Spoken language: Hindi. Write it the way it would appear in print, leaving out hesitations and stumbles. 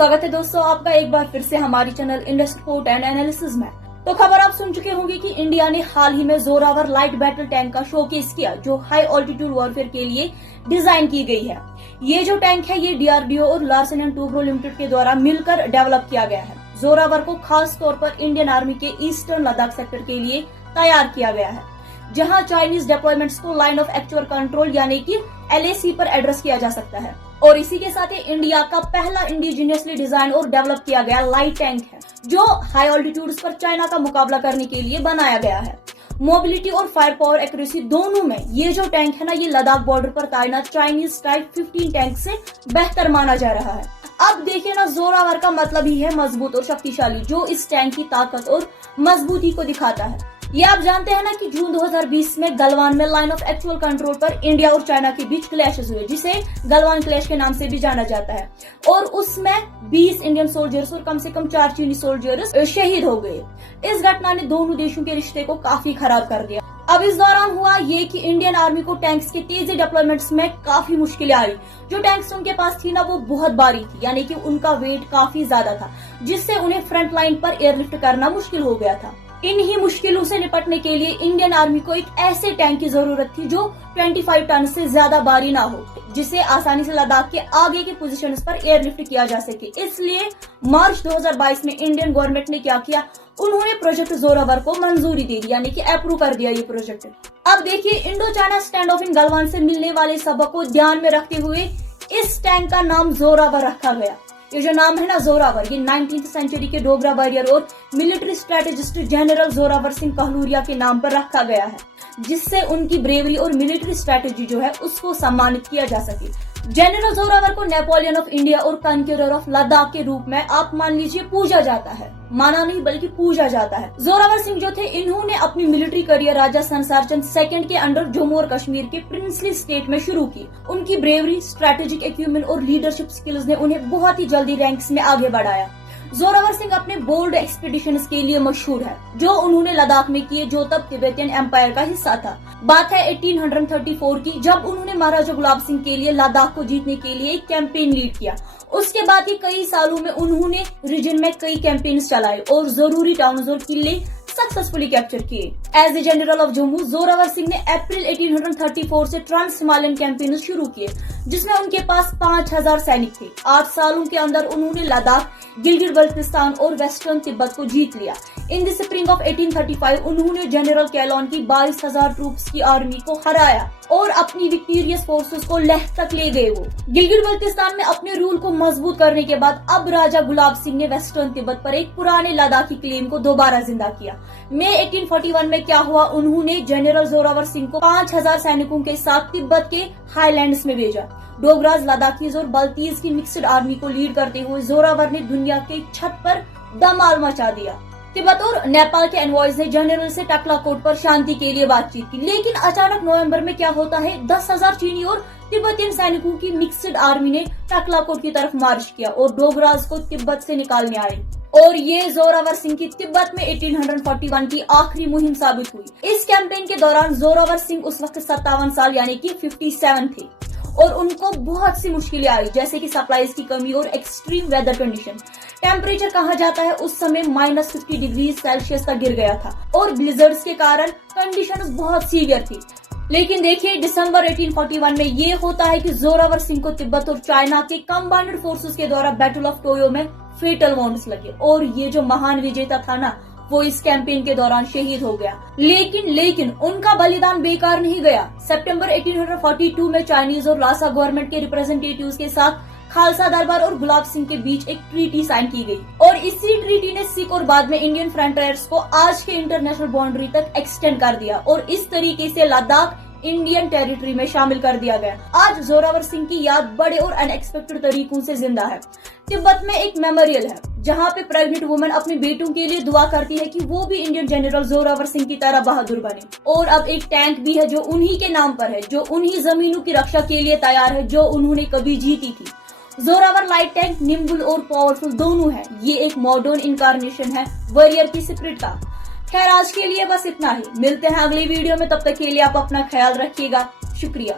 स्वागत है दोस्तों आपका एक बार फिर से हमारी channel Indus report and analysis में। तो खबर आप सुन चुके होंगे कि इंडिया ने हाल ही में जोरावर लाइट बैटल टैंक का शोकेस किया जो हाई ऑल्टीट्यूड वॉरफेयर के लिए डिजाइन की गई है। ये जो टैंक है ये DRDO और लार्सन एंड टूब्रो लिमिटेड के द्वारा मिलकर डेवलप किया गया है। जोरावर को खास तौर पर इंडियन आर्मी के ईस्टर्न लद्दाख सेक्टर के लिए तैयार किया गया है, जहां चाइनीज डिप्लॉयमेंट्स को लाइन ऑफ एक्चुअल कंट्रोल यानी कि LAC पर एड्रेस किया जा सकता है। और इसी के साथ ही इंडिया का पहला इंडिजिनियसली डिजाइन और डेवलप किया गया लाइट टैंक है जो हाई ऑल्टीट्यूड्स पर चाइना का मुकाबला करने के लिए बनाया गया है। मोबिलिटी और फायर पावर एक्यूरेसी दोनों में ये जो टैंक है ना, ये लद्दाख बॉर्डर पर तैनात चाइनीज टाइप 15 टैंक से बेहतर माना जा रहा है। अब देखिए ना, जोरावर का मतलब ही है मजबूत और शक्तिशाली, जो इस टैंक की ताकत और मजबूती को दिखाता है। ये आप जानते हैं ना कि जून 2020 में गलवान में लाइन ऑफ एक्चुअल कंट्रोल पर इंडिया और चाइना के बीच क्लैशेस हुए, जिसे गलवान क्लैश के नाम से भी जाना जाता है। और उसमें 20 इंडियन सोल्जर्स और कम से कम 4 चीनी सोल्जर्स शहीद हो गए। इस घटना ने दोनों देशों के रिश्ते को काफी खराब कर दिया। अब इस दौरान हुआ ये कि इंडियन आर्मी को टैंक्स के तेजी डिप्लॉयमेंट्स में काफी मुश्किलें आई। जो टैंक्स उनके पास थी ना, वो बहुत भारी थी, यानी कि उनका वेट काफी ज्यादा था, जिससे उन्हें फ्रंट लाइन पर एयरलिफ्ट करना मुश्किल हो गया था। इन्हीं मुश्किलों से निपटने के लिए इंडियन आर्मी को एक ऐसे टैंक की जरूरत थी जो 25 टन से ज्यादा भारी ना हो, जिसे आसानी से लद्दाख के आगे के पोजीशंस पर एयरलिफ्ट किया जा सके। इसलिए मार्च 2022 में इंडियन गवर्नमेंट ने क्या किया, उन्होंने प्रोजेक्ट जोरावर को मंजूरी दे दी, यानी कि अप्रूव कर दिया ये प्रोजेक्ट। अब देखिए, इंडो चाइना स्टैंड ऑफ इन गलवान से मिलने वाले सबक को ध्यान में रखते हुए इस टैंक का नाम जोरावर रखा गया। ये जो नाम है ना जोरावर, ये 19वीं सेंचुरी के डोगरा वॉरियर और military strategist general Zorawar Singh Kahluria के नाम पर रखा गया है, जिससे उनकी ब्रेवरी और मिलिट्री स्ट्रेटेजी जो है उसको सम्मानित किया जा सके। जनरल जोरावर को नेपोलियन ऑफ इंडिया और कंक्यूरर ऑफ लद्दाख के रूप में आप मान लीजिए पूजा जाता है, माना नहीं बल्कि पूजा जाता है। जोरावर सिंह जो थे, इन्होंने अपनी मिलिट्री करियर राजा संसार चंद सेकंड के अंडर जम्मू और कश्मीर के प्रिंसली स्टेट में शुरू की। उनकी ब्रेवरी, स्ट्रेटेजिक एक्यूमेंट और लीडरशिप स्किल्स ने उन्हें बहुत ही जल्दी रैंक्स में आगे बढ़ाया। जोरावर सिंह अपने बोल्ड एक्सपीडिशंस के लिए मशहूर है, जो उन्होंने लद्दाख में किए, जो तब तिब्बतियन एम्पायर का हिस्सा था। बात है 1834 की, जब उन्होंने महाराजा गुलाब सिंह के लिए लद्दाख को जीतने के लिए एक कैंपेन लीड किया। उसके बाद ही कई सालों में उन्होंने रीजन में कई कैंपेन्स चलाए और जरूरी टाउन्स और किले सक्सेसफुली कैप्चर किए। As a general of Jammu, Zorawar Singh ने अप्रैल 1834 से ट्रांस हिमालयन कैंपेन शुरू किए, जिसमें उनके पास 5000 सैनिक थे। 8 सालों के अंदर उन्होंने लद्दाख, गिलगित बल्तिस्तान और वेस्टर्न तिब्बत को जीत लिया। इन द स्प्रिंग ऑफ 1835 उन्होंने जनरल कैलॉन की 22,000 ट्रूप्स की आर्मी को हराया और अपनी विक्टोरियस फोर्सेस को लेह तक ले गए। वो गिलगित बल्तिस्तान में अपने रूल को मजबूत करने के बाद अब राजा गुलाब सिंह ने वेस्टर्न तिब्बत पर एक पुराने लद्दाखी क्लेम को दोबारा जिंदा किया। मई 1841 में क्या हुआ, उन्होंने जनरल जोरावर सिंह को 5000 सैनिकों के साथ तिब्बत के हाईलैंड्स में भेजा। डोगराज, लद्दाखीज और बल्तीज की मिक्सड आर्मी को लीड करते हुए जोरावर ने दुनिया के छत पर धमाल मचा दिया। तिब्बत और नेपाल के एनवॉयज ने जनरल से टकलाकोट पर शांति के लिए बातचीत की, लेकिन अचानक नवंबर में क्या होता है, 10,000 चीनी और तिब्बतियन सैनिकों की मिक्सड आर्मी ने टकलाकोट की तरफ मार्च किया और डोगराज को तिब्बत से निकालने आए। और ये जोरावर सिंह की तिब्बत में 1841 की आखिरी मुहिम साबित हुई। इस कैंपेन के दौरान जोरावर सिंह उस वक्त 57 साल यानी कि 57 थे और उनको बहुत सी मुश्किलें आई, जैसे कि सप्लाईज की कमी और एक्सट्रीम वेदर कंडीशन। टेम्परेचर कहा जाता है उस समय -50 डिग्री सेल्सियस तक गिर गया था और ब्लिजर्ड्स के कारण कंडीशंस बहुत सीवियर थी। लेकिन देखिए, दिसंबर 1841 में ये होता है कि जोरावर सिंह को तिब्बत और चाइना के कंबाइंड फोर्सेस के द्वारा बैटल ऑफ टोयो में फेटल वॉन्ड्स लगे और ये जो महान विजेता था ना, वो इस कैंपेन के दौरान शहीद हो गया। लेकिन उनका बलिदान बेकार नहीं गया। सितंबर 1842 में चाइनीज और लासा गवर्नमेंट के रिप्रेजेंटेटिव्स के साथ खालसा दरबार और गुलाब सिंह के बीच एक ट्रीटी साइन की गई और इसी ट्रीटी ने सिख और बाद में इंडियन फ्रंटियर्स को आज के इंटरनेशनल बाउंड्री तक एक्सटेंड कर दिया और इस तरीके से लद्दाख इंडियन टेरिटरी में शामिल कर दिया गया। आज जोरावर सिंह की याद बड़े और अनएक्सपेक्टेड तरीकों से जिंदा है। तिब्बत में एक मेमोरियल है जहाँ पे प्रेग्नेंट वुमेन अपने बेटों के लिए दुआ करती है कि वो भी इंडियन जनरल जोरावर सिंह की तरह बहादुर बने। और अब एक टैंक भी है जो उन्हीं के नाम पर है, जो उन्हीं जमीनों की रक्षा के लिए तैयार है जो उन्होंने कभी जीती थी। जोरावर लाइट टैंक निम्बुल और पावरफुल दोनों है। ये एक मॉडर्न इनकारनेशन है वॉरियर की स्पिरिट का। खैर, आज के लिए बस इतना ही। मिलते हैं अगली वीडियो में, तब तक के लिए आप अपना ख्याल रखिएगा। शुक्रिया।